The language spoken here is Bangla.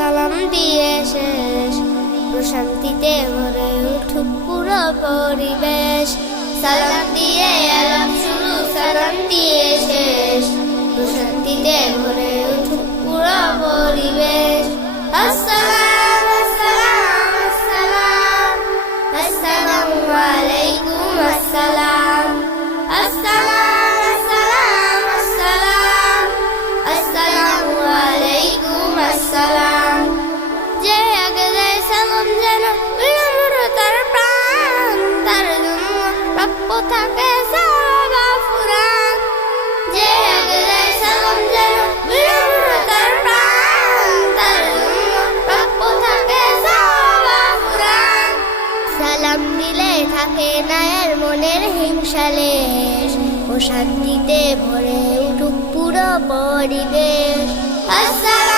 সালাম দিয়ে শেষ, প্রশান্তিতে ভরে উঠুক পুরো পরিবেশ। সালাম দিয়ে আলাপ শুরু, সালাম দিয়ে শেষ, প্রশান্তিতে ভরে উঠুক পুরো পরিবেশ। আসসালাম আসসালাম আসসালাম, আসসালামু আলাইকুম আসসালাম, আসসালাম আসসালাম আসসালাম, আসসালামু আলাইকুম আসসালাম। যে আগে দেয় সালাম যেন বিনম্র তার প্রাণ, তার জন্য প্রাপ্য থাকে সওয়াব ফুরান। যে আগে দেয় সালাম যেন বিনম্র তার প্রাণ, তার জন্য প্রাপ্য থাকে সওয়াব ফুরান। সালাম দিলে থাকে না এর মনের হিংসা লেশ, ও শান্তিতে ভরে উঠুক পুরো পরিবেশ। আসসালাম